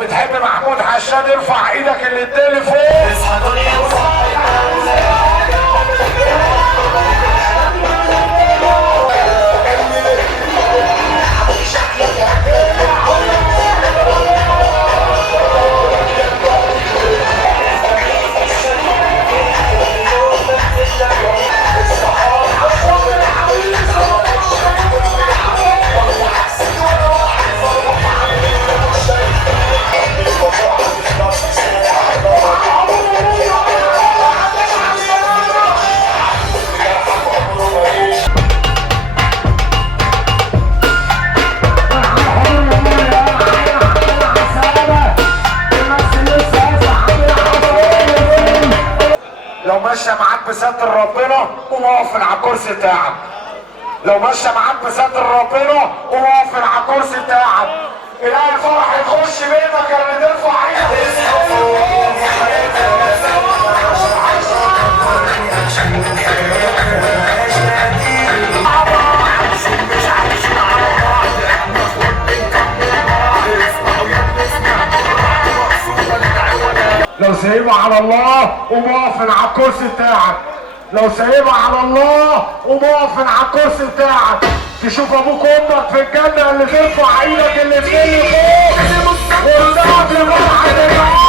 بتحب محمود حشاد ارفع ايدك الاتنين لفوق. لو ماشيه معاك بستر ربنا قوم اقف على الكرسي بتاعك. لو ماشيه معاك بستر ربنا قوم اقف على الكرسي بتاعك. الاقي الفرح يخش بيتك اللي ترفع ايدك. لو سايبها على الله قوم اقف على الكرسي بتاعك. لو سايبها على الله قوم اقف على الكرسي بتاعك. تشوف ابوك وامك في الجنه اللي ترفع ايدك اللي فوق وتسقف لفرحه